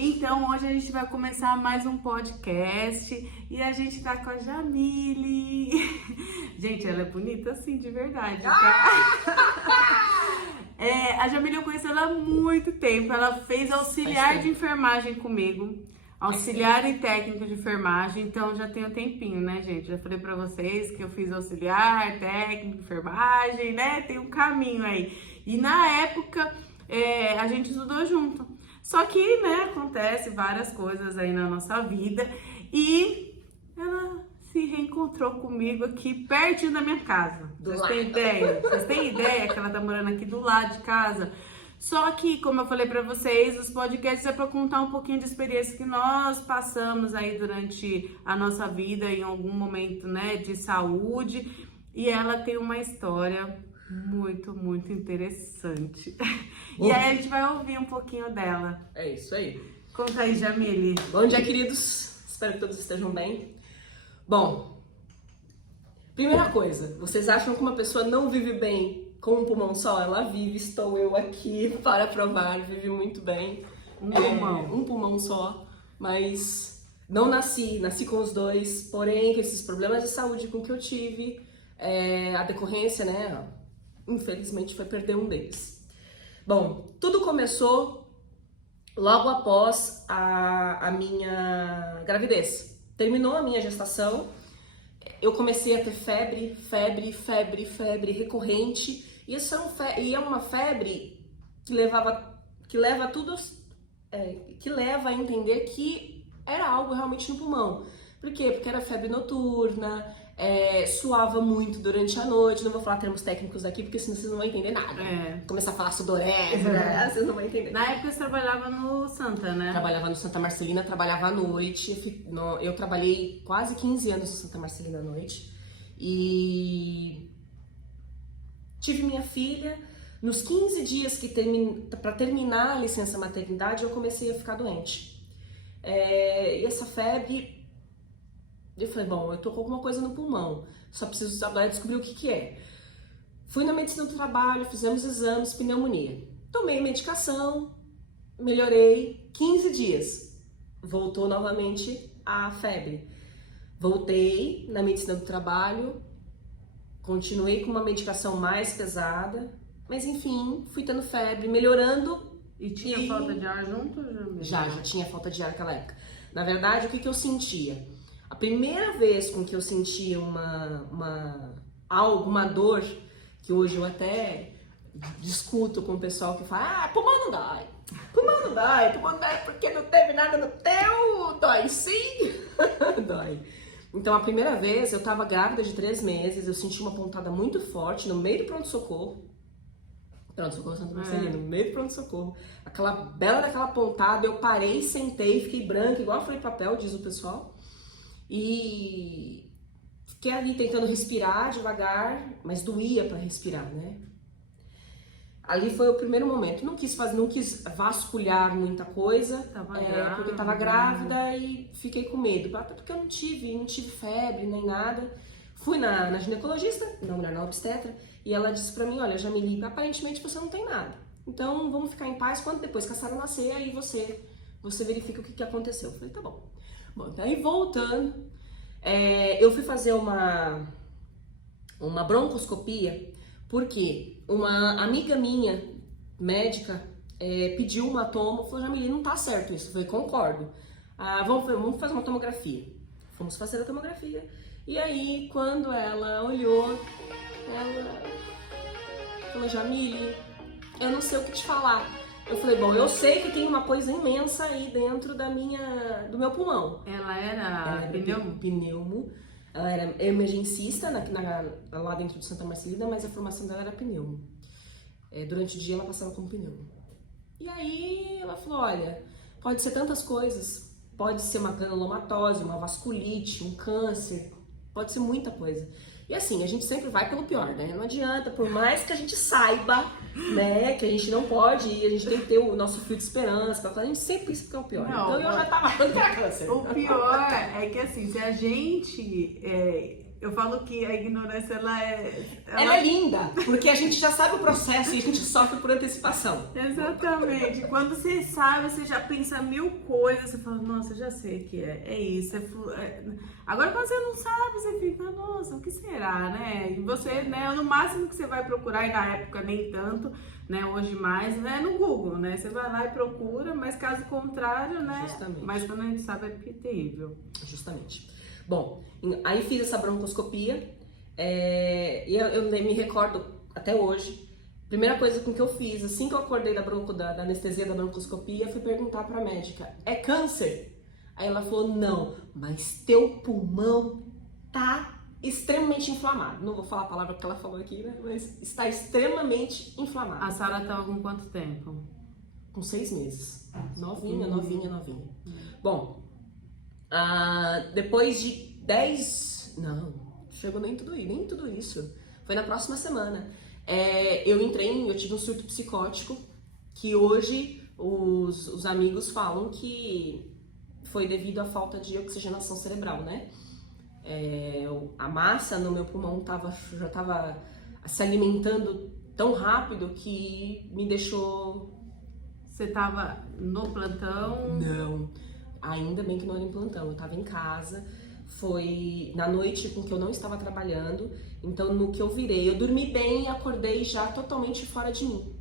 Então hoje a gente vai começar mais um podcast e a gente tá com a Jamile. Gente, ela é bonita assim, de verdade, tá? A Jamile eu conheço ela há muito tempo, ela fez auxiliar de enfermagem comigo. Auxiliar e técnico de enfermagem, então já tem um tempinho, né, gente? Já falei pra vocês que eu fiz auxiliar, técnico de enfermagem, né? Tem um caminho aí. E na época a gente estudou junto. Só que, né, acontece várias coisas aí na nossa vida e ela se reencontrou comigo aqui pertinho da minha casa. Vocês têm ideia? Vocês têm ideia que ela tá morando aqui do lado de casa? Só que, como eu falei pra vocês, os podcasts é pra contar um pouquinho de experiência que nós passamos aí durante a nossa vida, em algum momento, né, de saúde. E ela tem uma história muito, muito interessante. E aí a gente vai ouvir um pouquinho dela. É isso aí. Conta aí, Jamile. Bom dia, queridos. Espero que todos estejam bem. Bom, primeira coisa, vocês acham que uma pessoa não vive bem com um pulmão só? Ela vive, estou eu aqui para provar, vive muito bem. Um pulmão só, mas não nasci com os dois, porém com esses problemas de saúde com que eu tive, a decorrência, né, infelizmente foi perder um deles. Bom, tudo começou logo após a minha gravidez. Terminou a minha gestação, eu comecei a ter febre recorrente. E isso é uma febre que leva a entender que era algo realmente no pulmão. Por quê? Porque era febre noturna, suava muito durante a noite. Não vou falar termos técnicos aqui, porque senão vocês não vão entender nada. Começar a falar sudorese, né? Vocês não vão entender. Na época você trabalhava no Santa, né? Trabalhava no Santa Marcelina, trabalhava à noite. Eu trabalhei quase 15 anos no Santa Marcelina à noite. E tive minha filha. Nos 15 dias para terminar a licença maternidade, eu comecei a ficar doente. E essa febre, eu falei, bom, eu tô com alguma coisa no pulmão, só preciso agora descobrir o que é. Fui na medicina do trabalho, fizemos exames, pneumonia. Tomei medicação, melhorei, 15 dias. Voltou novamente a febre. Voltei na medicina do trabalho, continuei com uma medicação mais pesada, mas enfim, fui tendo febre, melhorando. E tinha falta de ar junto? Já tinha falta de ar naquela época. Na verdade, o que eu sentia? A primeira vez com que eu senti uma dor, que hoje eu até discuto com o pessoal que fala, pulmão não dói porque não teve nada no teu, dói sim, dói. Então, a primeira vez, eu tava grávida de 3 meses, eu senti uma pontada muito forte no meio do pronto-socorro. Pronto-socorro Santa Marcelina, no meio do pronto-socorro. Aquela bela daquela pontada, eu parei, sentei, fiquei branca, igual a folha de papel, diz o pessoal. E fiquei ali tentando respirar devagar, mas doía pra respirar, né? Ali foi o primeiro momento. Não quis vasculhar muita coisa, porque eu tava grávida e fiquei com medo. Até porque eu não tive febre nem nada. Fui na ginecologista, na obstetra, e ela disse pra mim, olha, Jamile, aparentemente você não tem nada. Então vamos ficar em paz, quando depois que a Sara nascer, aí você verifica o que aconteceu. Eu falei, tá bom. Bom, daí voltando, eu fui fazer uma broncoscopia, porque uma amiga minha, médica, pediu uma tomo, falou, Jamile, não tá certo isso. Eu falei, concordo. Vamos fazer uma tomografia. Fomos fazer a tomografia. E aí, quando ela olhou, ela falou, Jamile, eu não sei o que te falar. Eu falei, bom, eu sei que tem uma coisa imensa aí dentro do meu pulmão. Ela era pneumo. Ela era emergencista lá dentro do Santa Marcelina, mas a formação dela era pneumo. Durante o dia ela passava como pneumo. E aí ela falou, olha, pode ser tantas coisas. Pode ser uma granulomatose, uma vasculite, um câncer. Pode ser muita coisa. E assim, a gente sempre vai pelo pior, né? Não adianta, por mais que a gente saiba, né, que a gente não pode ir, a gente tem que ter o nosso fio de esperança, a gente sempre pensa que é o pior. Não, então eu já tava achando que era câncer. O pior é que assim, se a gente Eu falo que a ignorância, Ela é linda, porque a gente já sabe o processo e a gente sofre por antecipação. Exatamente. Quando você sabe, você já pensa mil coisas, você fala, nossa, já sei que é isso. Agora, quando você não sabe, você fica, nossa, o que será, né? E você, né, no máximo que você vai procurar, e na época nem tanto, né, hoje mais, né, no Google, né? Você vai lá e procura, mas caso contrário, né? Justamente. Mas quando a gente sabe, é terrível. Justamente. Bom, aí fiz essa broncoscopia, e eu me recordo até hoje. Primeira coisa com que eu fiz, assim que eu acordei da anestesia da broncoscopia, fui perguntar pra médica, é câncer? Aí ela falou, não, mas teu pulmão tá extremamente inflamado. Não vou falar a palavra que ela falou aqui, né? Mas está extremamente inflamado. A Sara tava com quanto tempo? Com 6 meses. Novinha. Bom, depois de 10... Não, chegou nem tudo isso. Foi na próxima semana. Eu tive um surto psicótico, que hoje os amigos falam que foi devido à falta de oxigenação cerebral, né? A massa no meu pulmão já estava se alimentando tão rápido que me deixou... Você tava no plantão? Não, ainda bem que não era em plantão, eu tava em casa, foi na noite com que eu não estava trabalhando, então no que eu virei, eu dormi bem e acordei já totalmente fora de mim.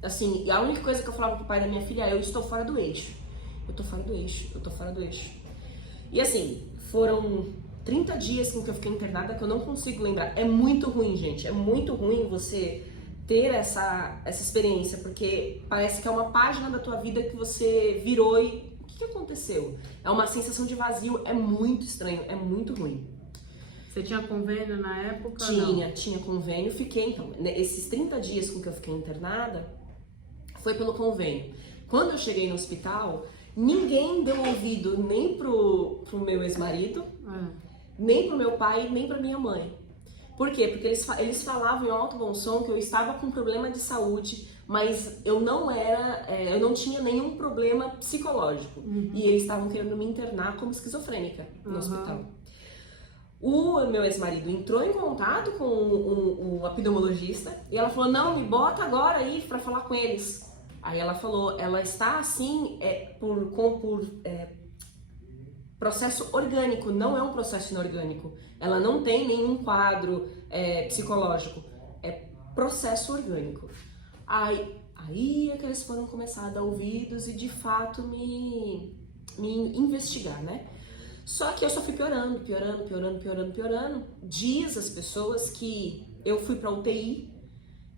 Assim, a única coisa que eu falava pro pai da minha filha é, eu estou fora do eixo, eu tô fora do eixo. E assim, foram 30 dias com que eu fiquei internada que eu não consigo lembrar. É muito ruim, gente, é muito ruim você ter essa experiência, porque parece que é uma página da tua vida que você virou e o que aconteceu? É uma sensação de vazio, é muito estranho, é muito ruim. Você tinha convênio na época? Tinha convênio, fiquei então, esses 30 dias com que eu fiquei internada, foi pelo convênio. Quando eu cheguei no hospital, ninguém deu ouvido nem pro meu ex-marido, nem pro meu pai, nem pra minha mãe. Por quê? Porque eles falavam em alto bom som que eu estava com problema de saúde, mas eu não tinha nenhum problema psicológico. E eles estavam querendo me internar como esquizofrênica no hospital. O meu ex-marido entrou em contato com o pneumologista e ela falou, não, me bota agora aí pra falar com eles. Aí ela falou, ela está assim por processo orgânico, não é um processo inorgânico. Ela não tem nenhum quadro psicológico, é processo orgânico. Aí é que eles foram começar a dar ouvidos e de fato me investigar, né? Só que eu só fui piorando. Diz as pessoas que eu fui pra UTI,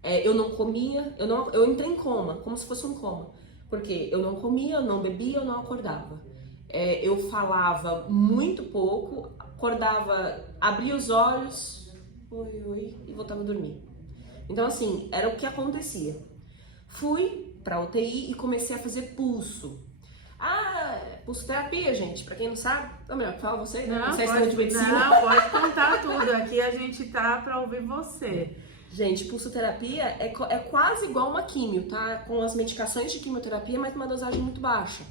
eu não comia, eu entrei em coma, como se fosse um coma. Porque eu não comia, eu não bebia, eu não acordava. Eu falava muito pouco, acordava, abria os olhos, oi, e voltava a dormir. Então assim, era o que acontecia. Fui pra UTI e comecei a fazer pulso. Pulsoterapia, gente, pra quem não sabe, ou melhor, fala você, né? Você é estudante de medicina. Não, pode contar tudo, aqui a gente tá pra ouvir você. Gente, pulsoterapia é quase igual uma químio, tá? Com as medicações de quimioterapia, mas com uma dosagem muito baixa.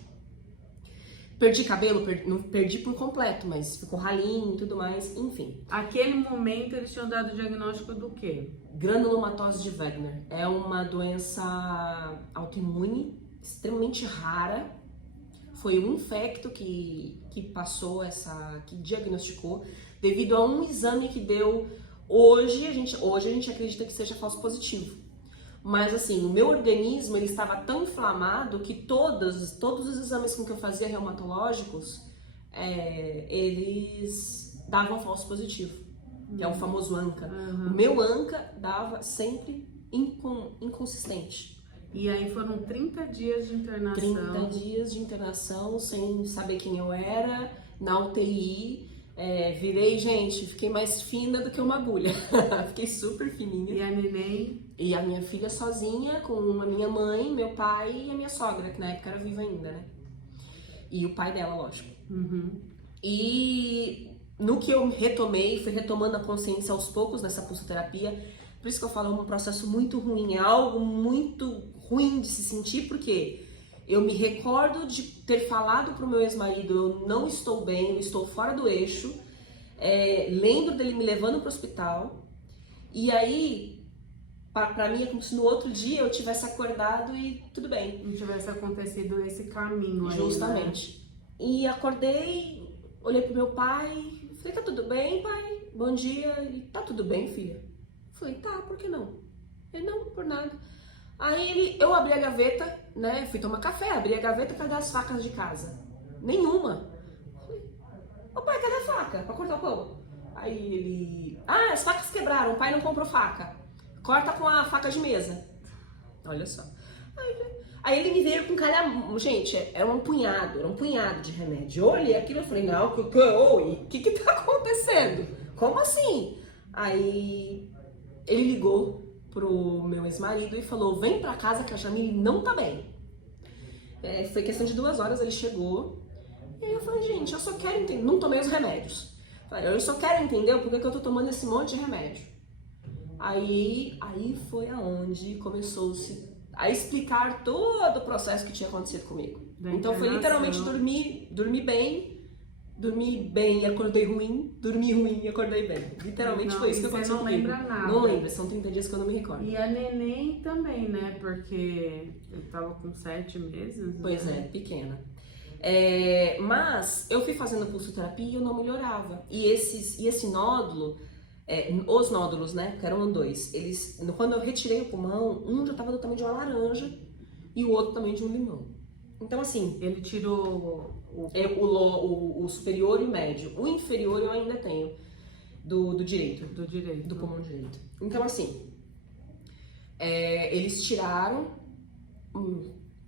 Perdi cabelo, não perdi por completo, mas ficou ralinho e tudo mais, enfim. Aquele momento eles tinham dado o diagnóstico do quê? Granulomatose de Wegener. É uma doença autoimune, extremamente rara. Foi um infecto que que diagnosticou, devido a um exame que deu. Hoje a gente acredita que seja falso positivo. Mas assim, o meu organismo ele estava tão inflamado que todos os exames que eu fazia reumatológicos, eles davam falso positivo, que é o famoso ANCA. O meu ANCA dava sempre inconsistente. E aí foram 30 dias de internação. 30 dias de internação, sem saber quem eu era, na UTI. Virei, gente, fiquei mais fina do que uma agulha. Fiquei super fininha. E a neném? E a minha filha sozinha, com a minha mãe, meu pai e a minha sogra, que na época era viva ainda, né? E o pai dela, lógico. E no que eu fui retomando a consciência aos poucos nessa pulsoterapia. Por isso que eu falo, é um processo muito ruim, é algo muito ruim de se sentir, porque eu me recordo de ter falado pro meu ex-marido, eu não estou bem, eu estou fora do eixo, Lembro dele me levando pro hospital. E aí, pra mim, é como se no outro dia eu tivesse acordado e tudo bem. Não tivesse acontecido esse caminho aí, Justamente. Né? E acordei, olhei pro meu pai, falei, tá tudo bem, pai? Bom dia. Ele, tá tudo bem, filha? Falei, tá, por que não? Ele, não, por nada. Aí eu abri a gaveta, né? Fui tomar café, abri a gaveta, cadê as facas de casa? Nenhuma. Falei, ô pai, cadê a faca pra cortar o pão? Aí ele, as facas quebraram, o pai não comprou faca. Corta com a faca de mesa. Olha só. Aí ele me veio com calhamaço. Gente, era um punhado de remédio. Eu olhei aquilo e falei, não, o que tá acontecendo? Como assim? Aí ele ligou pro meu ex-marido e falou, vem pra casa que a Jamile não tá bem. Foi questão de 2 horas, ele chegou. E aí eu falei, gente, eu só quero entender. Não tomei os remédios. Eu só quero entender o porquê que eu tô tomando esse monte de remédio. Aí foi aonde começou-se a explicar todo o processo que tinha acontecido comigo. Então foi literalmente dormir bem e acordei ruim, dormi ruim e acordei bem. Literalmente foi isso que aconteceu comigo. Você não lembra nada. Não lembro, são 30 dias que eu não me recordo. E a neném também, né? Porque eu tava com 7 meses. Pois né? Pequena. Mas eu fui fazendo pulsoterapia e eu não melhorava. E esse nódulo, os nódulos, né, que eram 2, eles, quando eu retirei o pulmão, um já estava do tamanho de uma laranja e o outro também de um limão. Então assim, ele tirou o superior e o médio. O inferior eu ainda tenho do direito, do pulmão direito. Então assim, eles tiraram.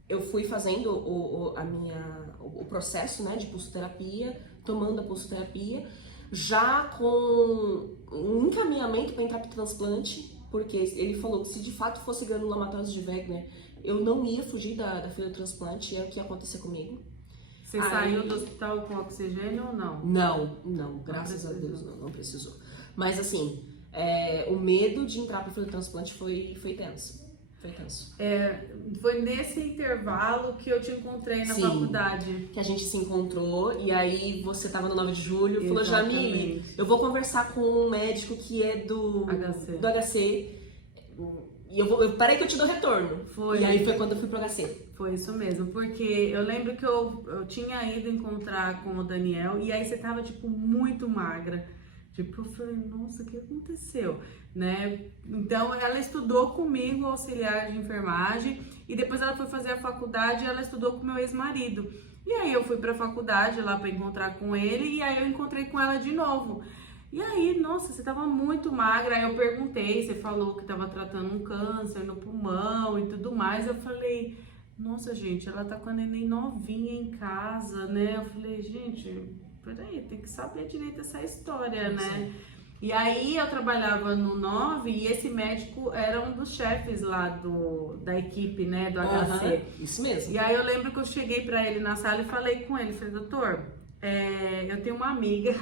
Eu fui fazendo o processo, né, de pulsoterapia, tomando a pulsoterapia, já com um encaminhamento para entrar para o transplante, porque ele falou que se de fato fosse granulomatose de Wegener, eu não ia fugir da fila do transplante, é o que ia acontecer comigo. Você saiu do hospital com oxigênio ou não? Não, graças a Deus não precisou. Mas assim, o medo de entrar para a fila do transplante foi tenso. Foi tenso. Foi nesse intervalo que eu te encontrei na faculdade. Que a gente se encontrou e aí você tava no 9 de julho e falou, Jamile, eu vou conversar com um médico que é do HC e eu parei que eu te dou retorno. E aí foi quando eu fui pro HC. Foi isso mesmo, porque eu lembro que eu tinha ido encontrar com o Daniel e aí você tava tipo muito magra. Tipo, eu falei, nossa, o que aconteceu? Né? Então, ela estudou comigo, auxiliar de enfermagem, e depois ela foi fazer a faculdade e ela estudou com meu ex-marido. E aí eu fui pra faculdade lá pra encontrar com ele, e aí eu encontrei com ela de novo. E aí, nossa, você tava muito magra, aí eu perguntei, você falou que tava tratando um câncer no pulmão e tudo mais, eu falei, nossa, gente, ela tá com a neném novinha em casa, né? Eu falei, gente, peraí, tem que saber direito essa história, né? E aí eu trabalhava no 9 e esse médico era um dos chefes lá da equipe, né, do HC. Isso mesmo. E aí eu lembro que eu cheguei pra ele na sala e falei com ele, falei, doutor, eu tenho uma amiga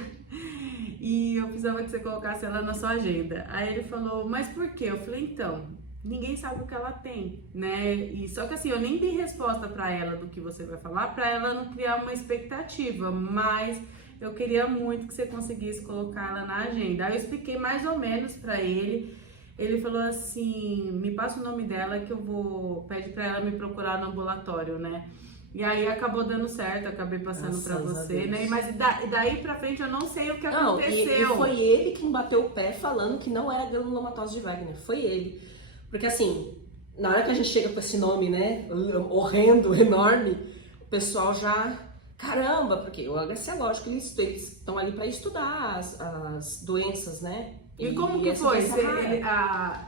e eu precisava que você colocasse ela na sua agenda. Aí ele falou, mas por quê? Eu falei, então, ninguém sabe o que ela tem, né? E só que assim, eu nem dei resposta pra ela do que você vai falar, pra ela não criar uma expectativa, mas eu queria muito que você conseguisse colocar ela na agenda. Aí eu expliquei mais ou menos pra ele. Ele falou assim, me passa o nome dela que eu vou pedir pra ela me procurar no ambulatório, né? E aí acabou dando certo, acabei passando pra você, né? Mas daí pra frente eu não sei o que aconteceu. E foi ele quem bateu o pé falando que não era granulomatose de Wegener, foi ele. Porque assim, na hora que a gente chega com esse nome, né, horrendo, enorme, o pessoal já, caramba, porque o HC é lógico, eles estão ali para estudar as doenças, né? E como que foi?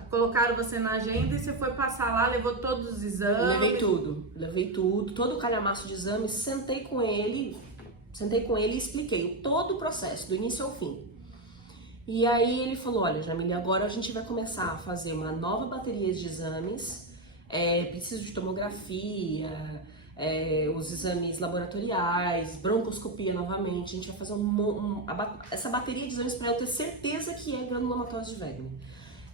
Colocaram você na agenda e você foi passar lá, levou todos os exames? Levei tudo, todo o calhamaço de exames, sentei com ele e expliquei todo o processo, do início ao fim. E aí ele falou, olha, Jamile, agora a gente vai começar a fazer uma nova bateria de exames, preciso de tomografia, os exames laboratoriais, broncoscopia novamente, a gente vai fazer essa bateria de exames para eu ter certeza que é granulomatose de Wegener.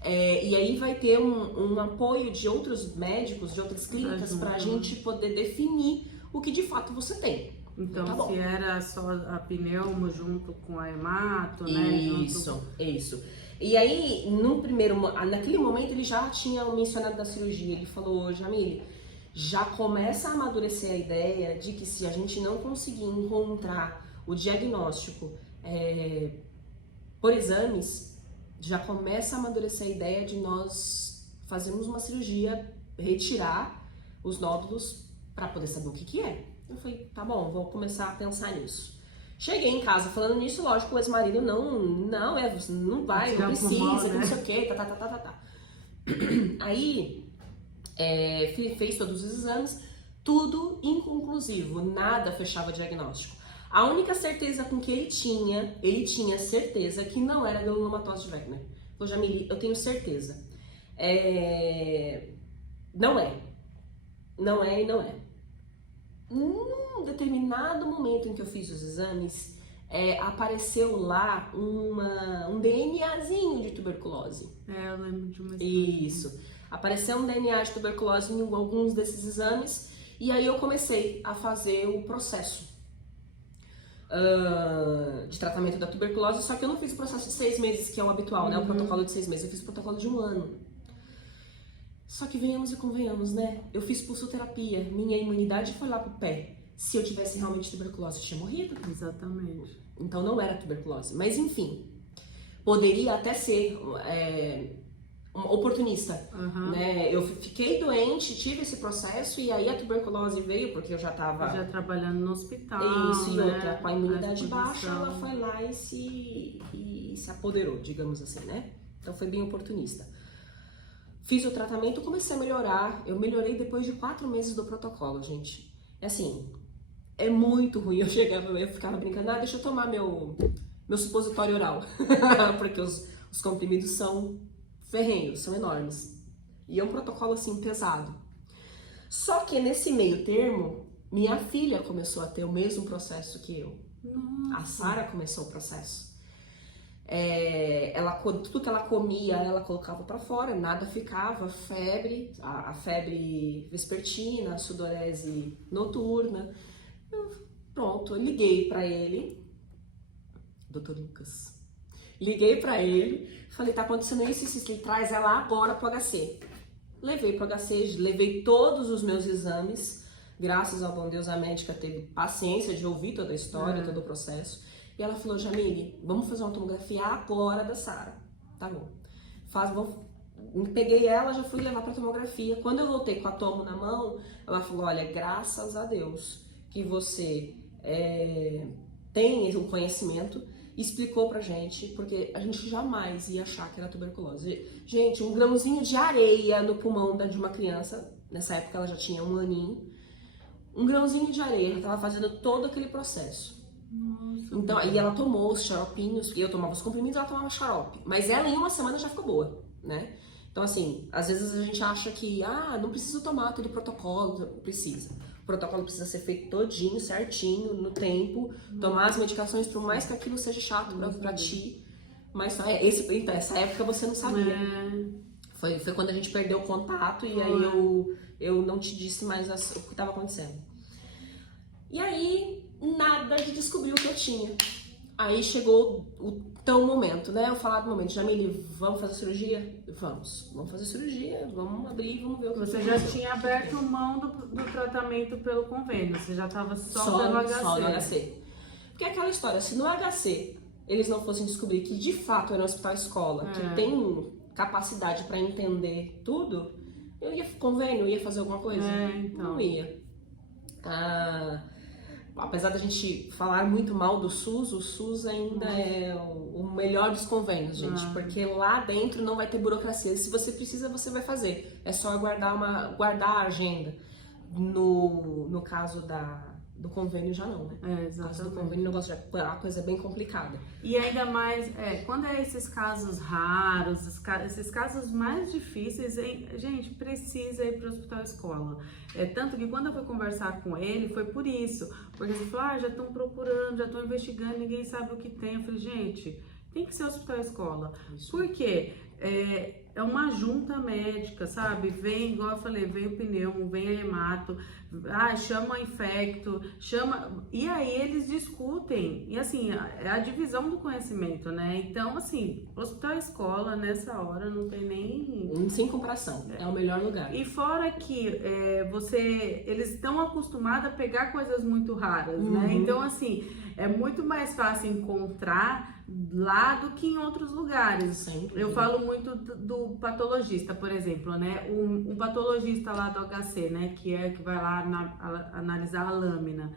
E aí vai ter um apoio de outros médicos, de outras clínicas, para a gente poder definir o que de fato você tem. Então, tá bom. se era só a pneumo junto com a hemato, né? Isso. E aí, naquele momento, ele já tinha mencionado da cirurgia. Ele falou, Jamile, já começa a amadurecer a ideia de que se a gente não conseguir encontrar o diagnóstico por exames, já começa a amadurecer a ideia de nós fazermos uma cirurgia, retirar os nódulos para poder saber o que é. Eu falei, tá bom, vou começar a pensar nisso. Cheguei em casa falando nisso, lógico, o ex-marido não vai, não precisa, não sei o que, tá. Aí, fez todos os exames, tudo inconclusivo, nada fechava diagnóstico. A única certeza com que ele tinha certeza que não era granulomatose de Wegener. Falou, Jamile, eu tenho certeza. Não é. Num determinado momento em que eu fiz os exames, apareceu lá um DNAzinho de tuberculose. Eu lembro de uma história. Isso. Apareceu um DNA de tuberculose em alguns desses exames, e aí eu comecei a fazer o processo de tratamento da tuberculose, só que eu não fiz o processo de 6 meses, que é o habitual, né? O protocolo de 6 meses, eu fiz o protocolo de 1 ano. Só que venhamos e convenhamos, né? Eu fiz pulsoterapia, minha imunidade foi lá pro pé. Se eu tivesse realmente tuberculose, eu tinha morrido. Exatamente. Então não era tuberculose. Mas enfim, poderia até ser uma oportunista, né? Eu fiquei doente, tive esse processo e aí a tuberculose veio porque eu já tava... Já trabalhando no hospital, Isso, e né? outra, com a imunidade baixa, ela foi lá e se apoderou, digamos assim, né? Então foi bem oportunista. Fiz o tratamento, comecei a melhorar. Eu melhorei depois de 4 meses do protocolo, gente. Assim, é muito ruim. Eu ficava brincando, deixa eu tomar meu supositório oral. Porque os comprimidos são ferrenhos, são enormes. E é um protocolo, assim, pesado. Só que nesse meio termo, minha filha começou a ter o mesmo processo que eu. Nossa. A Sara começou o processo. Tudo que ela comia, ela colocava pra fora, nada ficava, febre, a febre vespertina, a sudorese noturna. Pronto, eu liguei pra ele, Dr. Lucas, liguei pra ele, falei, tá acontecendo isso, ele traz ela agora pro HC. Levei pro HC, levei todos os meus exames, graças ao bom Deus a médica teve paciência de ouvir toda a história, todo o processo. E ela falou, Jamile, vamos fazer uma tomografia agora da Sara. Tá bom. Peguei ela, já fui levar pra tomografia. Quando eu voltei com a tomo na mão, ela falou, olha, graças a Deus que você tem um conhecimento, explicou pra gente, porque a gente jamais ia achar que era tuberculose. Gente, um grãozinho de areia no pulmão de uma criança, nessa época ela já tinha 1 aninho, um grãozinho de areia, ela tava fazendo todo aquele processo. Nossa, então, aí ela tomou os xaropinhos, e eu tomava os comprimidos, ela tomava xarope. Mas ela em 1 semana já ficou boa, né? Então, assim, às vezes a gente acha que, não precisa tomar todo o protocolo, precisa. O protocolo precisa ser feito todinho, certinho, no tempo, tomar as medicações, por mais que aquilo seja chato pra ti. Mas só essa época você não sabia. Foi quando a gente perdeu o contato e aí eu não te disse mais o que estava acontecendo. E aí, nada de descobrir o que eu tinha. Aí chegou o tão momento, né? Eu falar do momento, Jamile, vamos fazer cirurgia? Vamos fazer cirurgia, vamos abrir, vamos ver o que você já tinha aberto mão do tratamento pelo convênio, você já estava só pelo HC. Só no HC. Porque é aquela história, se no HC eles não fossem descobrir que de fato era um hospital escola, que tem capacidade para entender tudo, eu ia convênio, eu ia fazer alguma coisa? Então. Não ia. Apesar da gente falar muito mal do SUS, o SUS ainda é o melhor dos convênios, gente. Porque lá dentro não vai ter burocracia. Se você precisa, você vai fazer. É só guardar a agenda. No caso do convênio já não, né? Exatamente. No caso do convênio, o negócio já é uma coisa bem complicada. E ainda mais, quando esses casos raros, esses casos mais difíceis, gente, precisa ir para o hospital escola. Tanto que quando eu fui conversar com ele, foi por isso. Porque ele falou, já estão procurando, já estão investigando, ninguém sabe o que tem. Eu falei, gente, tem que ser hospital escola. Isso. Por quê? é uma junta médica, sabe? Vem, igual eu falei, vem o pneumo, vem a hemato, chama a infecto, chama... E aí eles discutem, e assim, é a divisão do conhecimento, né? Então, assim, hospital e escola, nessa hora, não tem nem... Sem comparação, é o melhor lugar. E fora que eles estão acostumados a pegar coisas muito raras, né? Então, assim, é muito mais fácil encontrar lá do que em outros lugares. Eu falo muito do patologista, por exemplo, né? O patologista lá do HC, né? Que vai lá analisar a lâmina.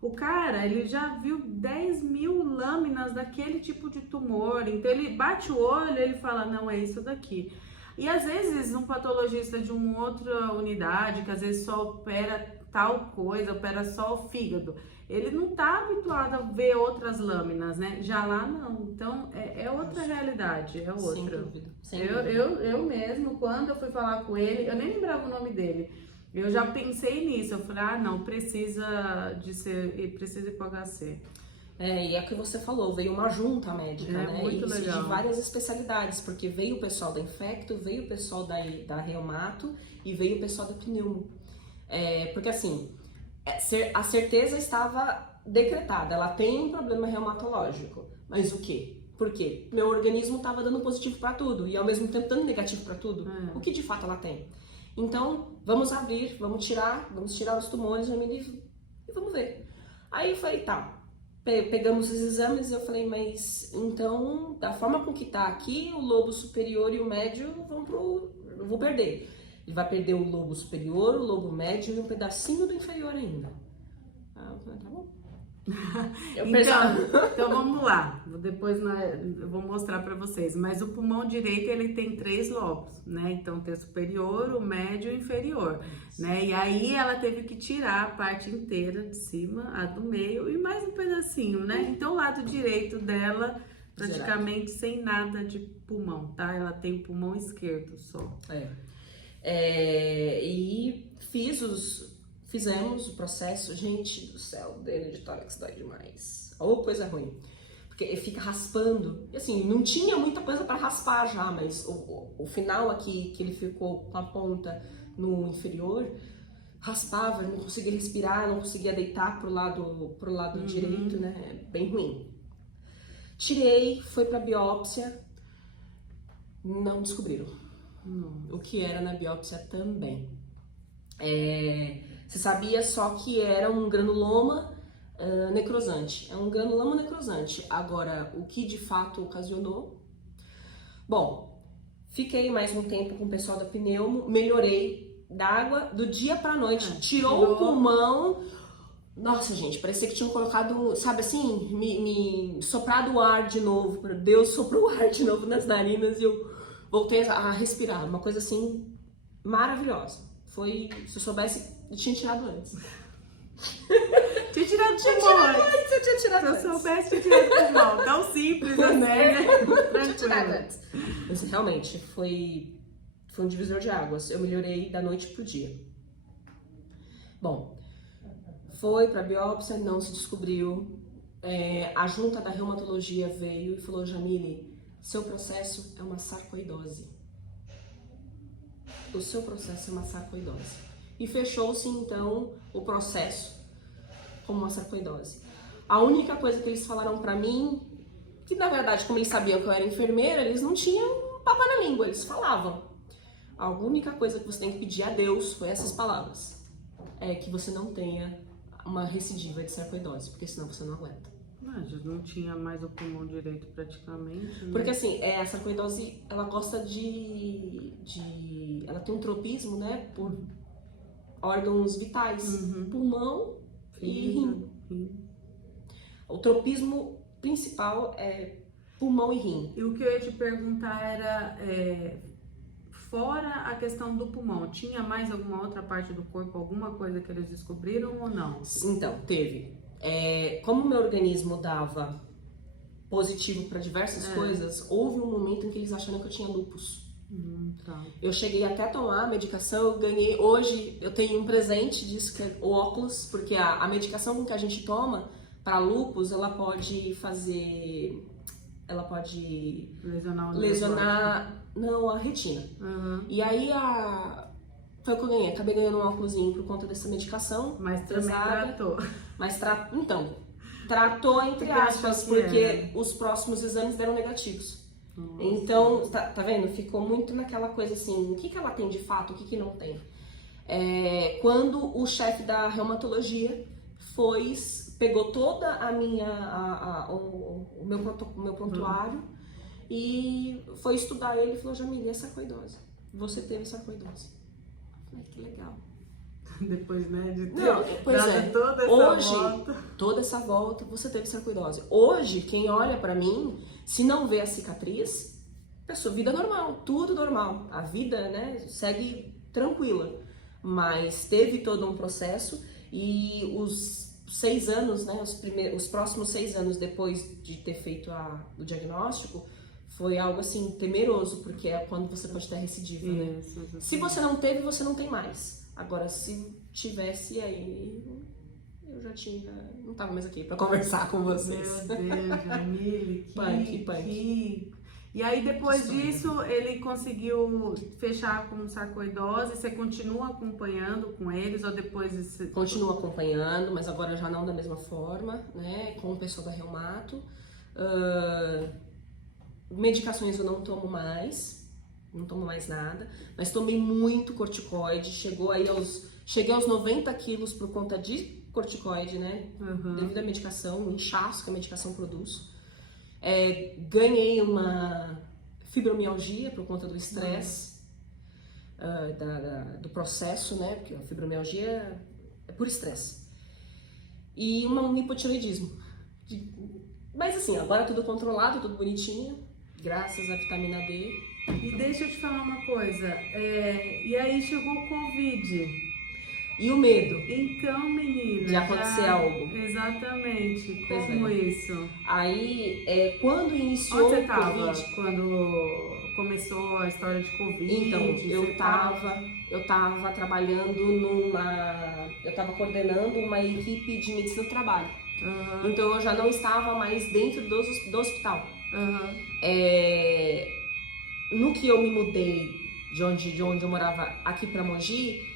O cara, ele já viu 10 mil lâminas daquele tipo de tumor. Então, ele bate o olho e ele fala, não, é isso daqui. E às vezes um patologista de uma outra unidade, que às vezes só opera tal coisa, opera só o fígado, ele não tá habituado a ver outras lâminas, né? Já lá não. Então é outra realidade, é outra. Sem dúvida. Eu mesmo, quando eu fui falar com ele, eu nem lembrava o nome dele. Eu já pensei nisso, eu falei, não, precisa ir pro HC. E é o que você falou, veio uma junta médica, né? Muito Isso legal. De várias especialidades, porque veio o pessoal da infecto, veio o pessoal da reumato e veio o pessoal da pneumo. Porque assim, a certeza estava decretada, ela tem um problema reumatológico, mas o quê? Por quê? Meu organismo estava dando positivo para tudo e ao mesmo tempo dando negativo para tudo. O que de fato ela tem? Então, vamos abrir, vamos tirar os tumores e vamos ver. Aí eu falei, tá. Pegamos os exames e eu falei, mas então, da forma com que tá aqui, o lobo superior e o médio eu vou perder. Ele vai perder o lobo superior, o lobo médio e um pedacinho do inferior ainda. Eu falei, tá bom. Então vamos lá, depois eu vou mostrar para vocês, mas o pulmão direito ele tem 3 lobos, né? Então tem o superior, o médio e o inferior, né? E aí ela teve que tirar a parte inteira de cima, a do meio e mais um pedacinho, né? Então o lado direito dela praticamente sem nada de pulmão, tá? Ela tem o pulmão esquerdo só. E fizemos o processo, gente do céu, dele de tórax dói demais. Ou coisa ruim. Porque fica raspando. E assim, não tinha muita coisa para raspar já, mas o final aqui, que ele ficou com a ponta no inferior, raspava, não conseguia respirar, não conseguia deitar pro lado direito, né? Bem ruim. Tirei, foi pra biópsia, não descobriram o que era na biópsia também. Você sabia só que era um granuloma necrosante. É um granuloma necrosante. Agora, o que de fato ocasionou? Bom, fiquei mais um tempo com o pessoal da pneumo, melhorei d'água do dia pra noite. Tirou o pulmão. Nossa, gente, parecia que tinham colocado, sabe assim, me soprado o ar de novo. Deus soprou o ar de novo nas narinas e eu voltei a respirar. Uma coisa assim maravilhosa. Foi, se eu soubesse, eu tinha tirado antes. Tinha tirado o pulmão antes. Eu tinha tirado antes. Se eu soubesse, tinha tirado o pulmão. Tão simples, né? Tinha tirado antes. Mas realmente, foi um divisor de águas. Eu melhorei da noite pro dia. Bom, foi pra biópsia, não se descobriu. A junta da reumatologia veio e falou, Jamile, seu processo é uma sarcoidose. O seu processo é uma sarcoidose. E fechou-se, então, o processo como uma sarcoidose. A única coisa que eles falaram pra mim, que na verdade, como eles sabiam que eu era enfermeira, eles não tinham papo na língua, eles falavam. A única coisa que você tem que pedir a Deus foi essas palavras. É que você não tenha uma recidiva de sarcoidose, porque senão você não aguenta. Já não tinha mais o pulmão direito praticamente, né? Porque assim, a sarcoidose, ela gosta ela tem um tropismo, né, por órgãos vitais, pulmão e rim. O tropismo principal é pulmão e rim. E o que eu ia te perguntar era, fora a questão do pulmão, tinha mais alguma outra parte do corpo, alguma coisa que eles descobriram ou não? Então, teve. Como o meu organismo dava positivo para diversas coisas, houve um momento em que eles acharam que eu tinha lúpus. Tá. Eu cheguei até a tomar a medicação, eu ganhei, hoje eu tenho um presente disso, que é o óculos, porque a medicação que a gente toma para lúpus, ela pode fazer ela pode lesionar não, a retina. E aí foi o que eu ganhei. Acabei ganhando um óculosinho por conta dessa medicação. Mas também tratou. Mas então, tratou entre aspas, porque os próximos exames deram negativos. Nossa. Então, tá vendo? Ficou muito naquela coisa assim, o que ela tem de fato, o que não tem. Quando o chefe da reumatologia pegou toda o meu prontuário e foi estudar ele e falou, Jamile, é sarcoidose. Você teve sarcoidose. Eu falei, que legal. Depois, né, de ter toda essa volta, você teve sarcoidose. Hoje, quem olha pra mim, se não vê a cicatriz, pessoa, vida normal, tudo normal. A vida, né, segue tranquila. Mas teve todo um processo e os 6 anos, né, os próximos 6 anos depois de ter feito o diagnóstico, foi algo assim temeroso, porque é quando você pode ter recidiva, né? Se você não teve, você não tem mais. Agora, se tivesse, aí eu já não tava mais aqui pra conversar com vocês. Meu Deus, Jamile, punk. E aí, depois disso, ele conseguiu fechar com sarcoidose. Você continua acompanhando com eles ou depois... Continuo acompanhando, mas agora já não da mesma forma, né? Com o pessoal da Reumato. Medicações eu não tomo mais nada, mas tomei muito corticoide. Cheguei aos 90 quilos por conta de corticoide, né? Devido à medicação, o inchaço que a medicação produz. Ganhei uma fibromialgia por conta do estresse, do processo, né? Porque a fibromialgia é por estresse. E um hipotireoidismo. Mas assim, agora tudo controlado, tudo bonitinho, graças à vitamina D. E deixa eu te falar uma coisa, e aí chegou o Covid. E o medo. Então, menina, de acontecer algo. Exatamente. Como isso? Aí, quando iniciou Onde você o tava Covid... quando começou a história de Covid? Então, eu tava trabalhando eu tava coordenando uma equipe de medicina do trabalho. Então, eu já não estava mais dentro do hospital. No que eu me mudei de onde eu morava aqui pra Mogi,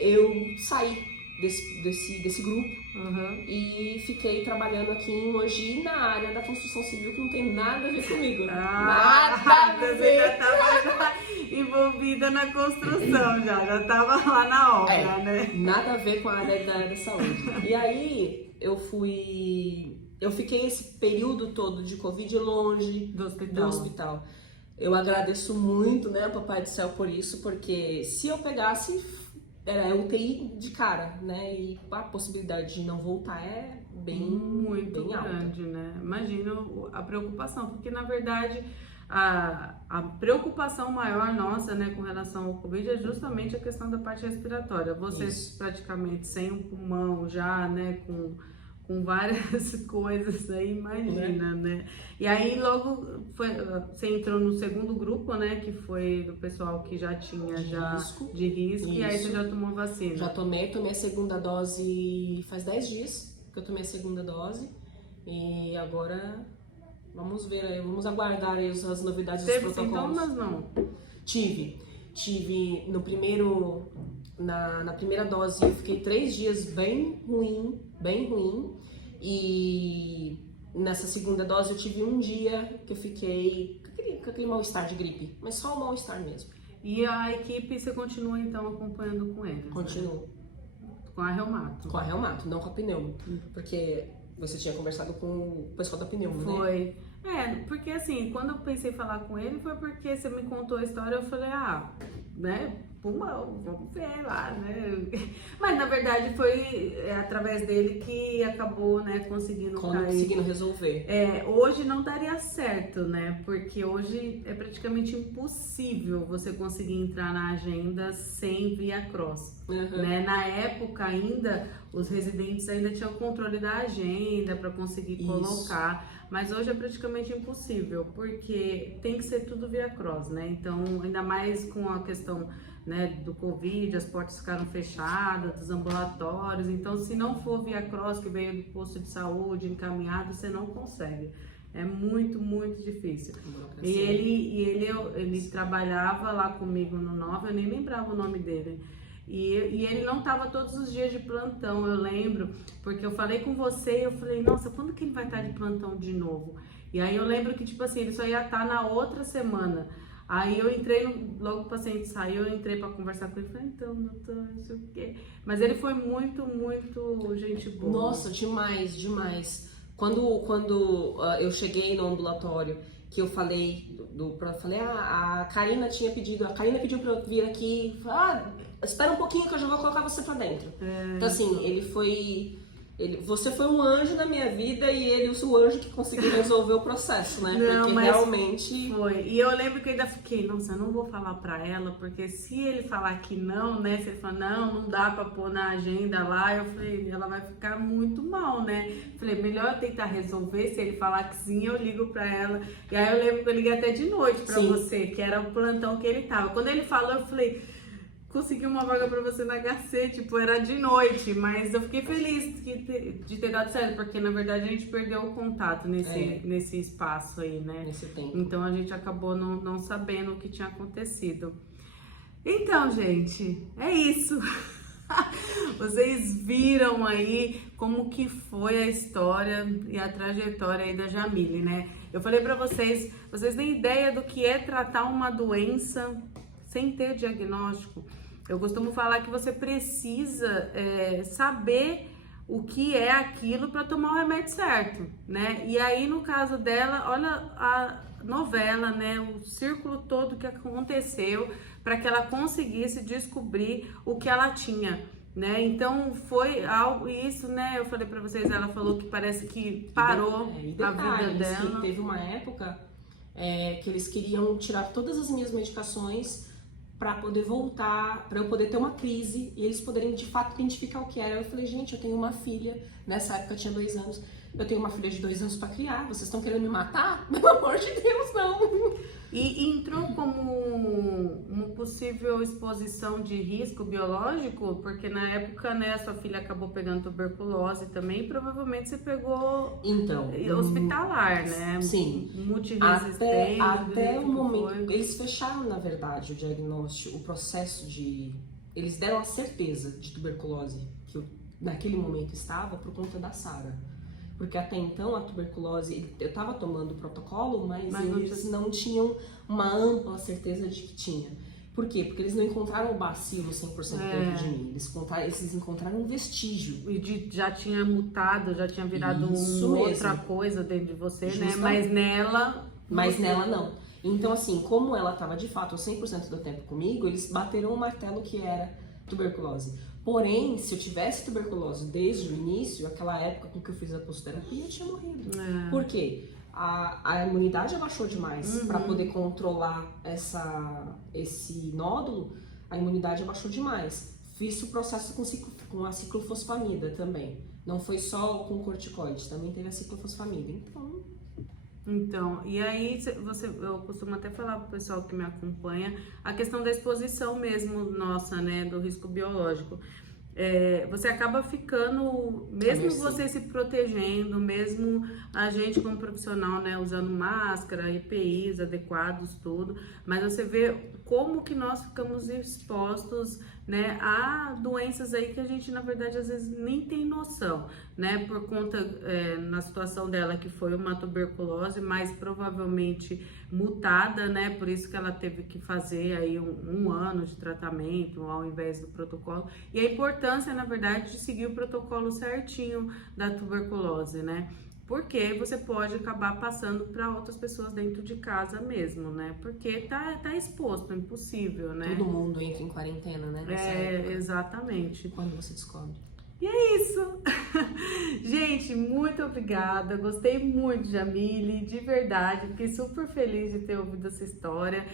eu saí desse grupo e fiquei trabalhando aqui em Mogi na área da construção civil, que não tem nada a ver comigo. Nada a ver! Você já estava envolvida na construção, já estava lá na obra, né? Nada a ver com a área da saúde. E aí eu fiquei esse período todo de Covid longe do hospital. Eu agradeço muito, né, ao Papai do Céu por isso, porque se eu pegasse, era UTI de cara, né, e a possibilidade de não voltar é muito bem alta. Grande, né? Imagino a preocupação, porque na verdade a preocupação maior nossa, né, com relação ao Covid é justamente a questão da parte respiratória. Você praticamente sem um pulmão já, né, com várias coisas aí, imagina, né? E aí logo você entrou no segundo grupo, né? Que foi do pessoal que já tinha de risco. E aí você já tomou vacina? Já tomei a segunda dose faz 10 dias que eu tomei a segunda dose. E agora vamos ver aí, vamos aguardar aí as novidades dos protocolos. Teve sintomas, não? Tive no primeiro... Na primeira dose eu fiquei 3 dias bem ruim, e nessa segunda dose eu tive um dia que eu fiquei com aquele mal-estar de gripe, mas só o mal-estar mesmo. E a equipe você continua então acompanhando com eles? Continuo. Né? Com a Reumato? Com a Reumato, não com a Pneumo, porque você tinha conversado com o pessoal da Pneumo, né? Foi. Porque assim, quando eu pensei em falar com ele foi porque você me contou a história, eu falei, né, pulmão, vamos ver lá, né? Mas na verdade foi através dele que acabou, né, conseguindo resolver. Hoje não daria certo, né? Porque hoje é praticamente impossível você conseguir entrar na agenda sem via cross, né? Na época ainda, os residentes ainda tinham controle da agenda para conseguir colocar. Mas hoje é praticamente impossível, porque tem que ser tudo via cross, né? Então, ainda mais com a questão, né, do Covid, as portas ficaram fechadas, dos ambulatórios. Então, se não for via cross, que veio do posto de saúde, encaminhado, você não consegue. É muito, muito difícil. Burocracia. E ele trabalhava lá comigo no Nova, eu nem lembrava o nome dele. E ele não tava todos os dias de plantão, eu lembro, porque eu falei com você e eu falei, nossa, quando que ele vai estar de plantão de novo? E aí eu lembro que, tipo assim, ele só ia estar na outra semana. Aí eu entrei, logo o paciente saiu, eu entrei pra conversar com ele, falei, então, doutor, não sei o quê. Mas ele foi muito, muito gente boa. Nossa, demais, demais. Quando eu cheguei no ambulatório, que eu falei, a Karina pediu pra eu vir aqui, espera um pouquinho que eu já vou colocar você pra dentro. Então assim, você foi um anjo na minha vida e ele o anjo que conseguiu resolver o processo, né? Não, porque realmente... Foi. E eu lembro que eu ainda fiquei, nossa, eu não vou falar pra ela, porque se ele falar que não, né? Se ele falar, não dá pra pôr na agenda lá, eu falei, ela vai ficar muito mal, né? Falei, melhor eu tentar resolver, se ele falar que sim, eu ligo pra ela. E aí eu lembro que eu liguei até de noite pra você, que era o plantão que ele tava. Quando ele falou, eu falei... Consegui uma vaga pra você na HC, tipo, era de noite, mas eu fiquei feliz de ter dado certo, porque na verdade a gente perdeu o contato nesse espaço aí, né? Nesse tempo. Então a gente acabou não sabendo o que tinha acontecido. Então, gente, é isso. Vocês viram aí como que foi a história e a trajetória aí da Jamile, né? Eu falei pra vocês têm ideia do que é tratar uma doença sem ter diagnóstico? Eu costumo falar que você precisa saber o que é aquilo para tomar o remédio certo, né? E aí, no caso dela, olha a novela, né? O círculo todo que aconteceu para que ela conseguisse descobrir o que ela tinha, né? Então, foi algo, isso, né? Eu falei para vocês, ela falou que parece que parou a vida dela. Teve uma época que eles queriam tirar todas as minhas medicações para poder voltar, para eu poder ter uma crise e eles poderem de fato identificar o que era. Eu falei, gente, eu tenho uma filha, nessa época eu tinha 2 anos, eu tenho uma filha de 2 anos para criar, vocês estão querendo me matar? Pelo amor de Deus, não! E entrou como uma possível exposição de risco biológico, porque na época, né, a sua filha acabou pegando tuberculose também, e provavelmente você pegou hospitalar, né? Sim. Multiresistente. Até o momento, eles fecharam, na verdade, o diagnóstico, o processo eles deram a certeza de tuberculose, que eu naquele momento estava, por conta da Sara. Porque até então a tuberculose, eu estava tomando o protocolo, mas eles não tinham uma ampla certeza de que tinha. Por quê? Porque eles não encontraram o bacilo 100% dentro de mim. Eles encontraram um vestígio. E já tinha mutado, já tinha virado outra coisa dentro de você, justamente, né? Mas nela não. Então assim, como ela estava de fato 100% do tempo comigo, eles bateram o martelo que era tuberculose. Porém, se eu tivesse tuberculose desde o início, aquela época com que eu fiz a pulsoterapia, eu tinha morrido. Por quê? A imunidade abaixou demais. Para poder controlar esse nódulo, a imunidade abaixou demais. Fiz o processo com a ciclofosfamida também. Não foi só com corticoide, também teve a ciclofosfamida. Então, e aí eu costumo até falar pro pessoal que me acompanha a questão da exposição mesmo nossa, né, do risco biológico. Você acaba ficando, mesmo você se protegendo, mesmo a gente como profissional, né, usando máscara, EPIs adequados, tudo, mas você vê como que nós ficamos expostos, né, a doenças aí que a gente, na verdade, às vezes nem tem noção, né, por conta, na situação dela, que foi uma tuberculose, mas provavelmente mutada, né, por isso que ela teve que fazer aí um ano de tratamento ao invés do protocolo, e a importância, na verdade, de seguir o protocolo certinho da tuberculose, né, porque você pode acabar passando para outras pessoas dentro de casa mesmo, né? Porque tá exposto, é impossível, né? Todo mundo entra em quarentena, né? Exatamente. Quando você descobre. E é isso! Gente, muito obrigada. Gostei muito, Jamile, de verdade. Fiquei super feliz de ter ouvido essa história.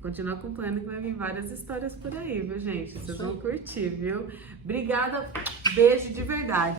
Continua acompanhando que vai vir várias histórias por aí, viu, gente? Vocês vão curtir, viu? Obrigada, beijo de verdade.